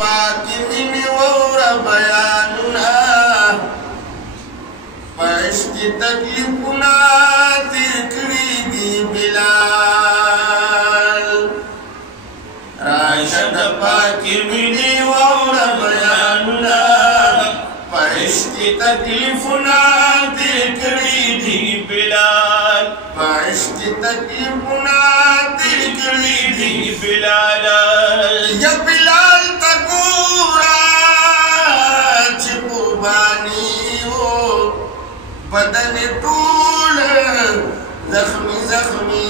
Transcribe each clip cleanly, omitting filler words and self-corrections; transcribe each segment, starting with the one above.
पाकिनी और बयानुना पैश की तकलीफुना तिरकड़ी दी बिलाल राशद पाकिनी और बयानुना पैश की तकलीफुना तिरकड़ी दी बिलाल पैश की तकलीफुना तिरकड़ी दी बिलाल या बिलाल बदन टूल जख्मी जख्मी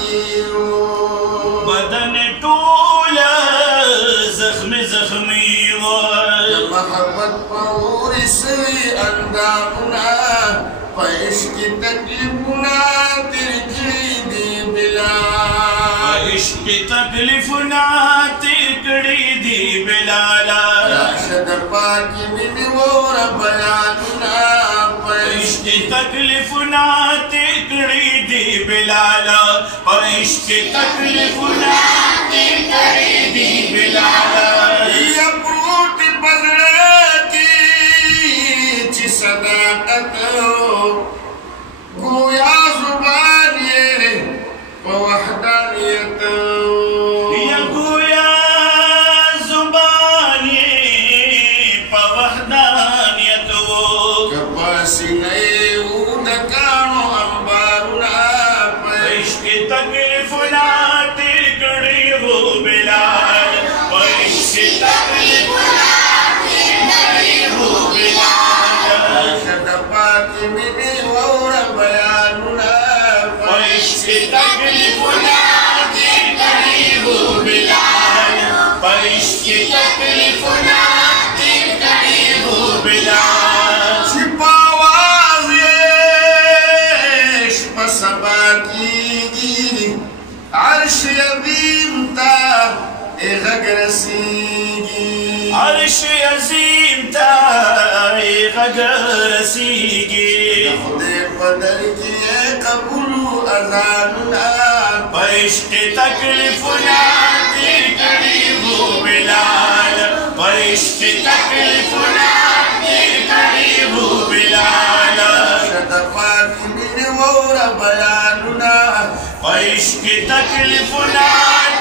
बदन टूल जख्मी जख्मी मोहब्बत पर इसलिए अंदामुना पैश की तकलीफुना तिरकड़ी दी बिलाल पैश की तकलीफुना तिरकड़ी दी बिलाल राशद पाकी मिली और बयानुना पैश की तकलीफुना तिरकड़ी दी बिलाल पैश की तकलीफुना तिरकड़ी दी बिलाल ये प्रूट बदले की ची सदाकत गोया जुबान ये वहदानियत ये गोया जुबान ये वहदानियत कपासी नए उदकानो अंबारुना पैश की तकलीफुना तिरकड़ी हो बिलाल पैश की तकलीफुना तिरकड़ी हो बिलाल राशद पाकी मिली और बयानुना पैश की तकलीफुना तिरकड़ी हो बिलाल पैश की तकलीफुना तिरकड़ी हो बिलाल छिपावाज ये सबा की अर्श अजीम ता गगरसीगी अर्श अजीम ता गगरसीगी खुदे पदर की कबूल अज़ानुना पैश की तकलीफुना तिरकड़ी हो बिलाल पैश की तकलीफुना तिरकड़ी हो बिलाल राशद पाकी मिली और बयानुना पैश की तकलीफुना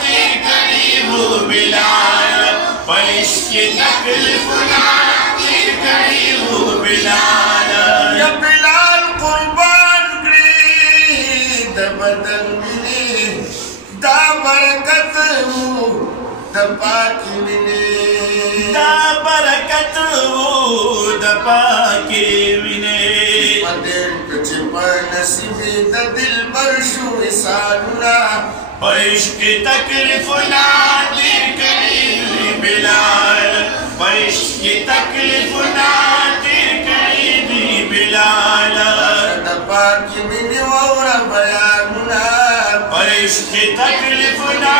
तिरकड़ी हो बिलाल पैश की तकलीफुना तिरकड़ी हो बिलाल या बिलाल कुर्बान करी बदन मिली दा बरकत दा पाकी मिली दा बरकत दा पाकी मिली पदेन कुछ नसीबी दा दिल बरशु इसानुना पैश की तकलीफुना तिरकड़ी दी बिलाल पैश की तकलीफुना तिरकड़ी दी बिलाल राशद पाकी मिली और बयानुना पैश की तकलीफुना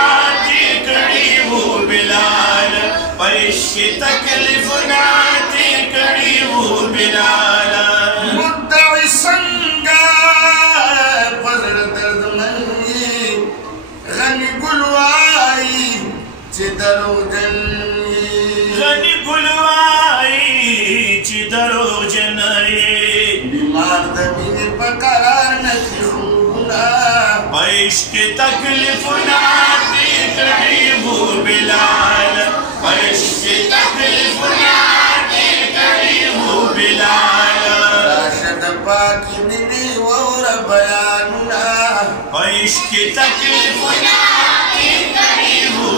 तिरकड़ी हो बिलाल पैश की तकलीफुना तिरकड़ी हो बिलाल मुद्दई संगा पजर दर्द मंगी गनी गुलवाई चिदरो जनी गनी गुलवाई चिदरो जनी बीमार दबी बकरार नखी खूना पैश की तकलीफुना तिरकड़ी हो बिलाल पैश की तकलीफुना तिरकड़ी हो बिलाल राशद पाकी मिली और बयानुना पैश की तकलीफुना तिरकड़ी हो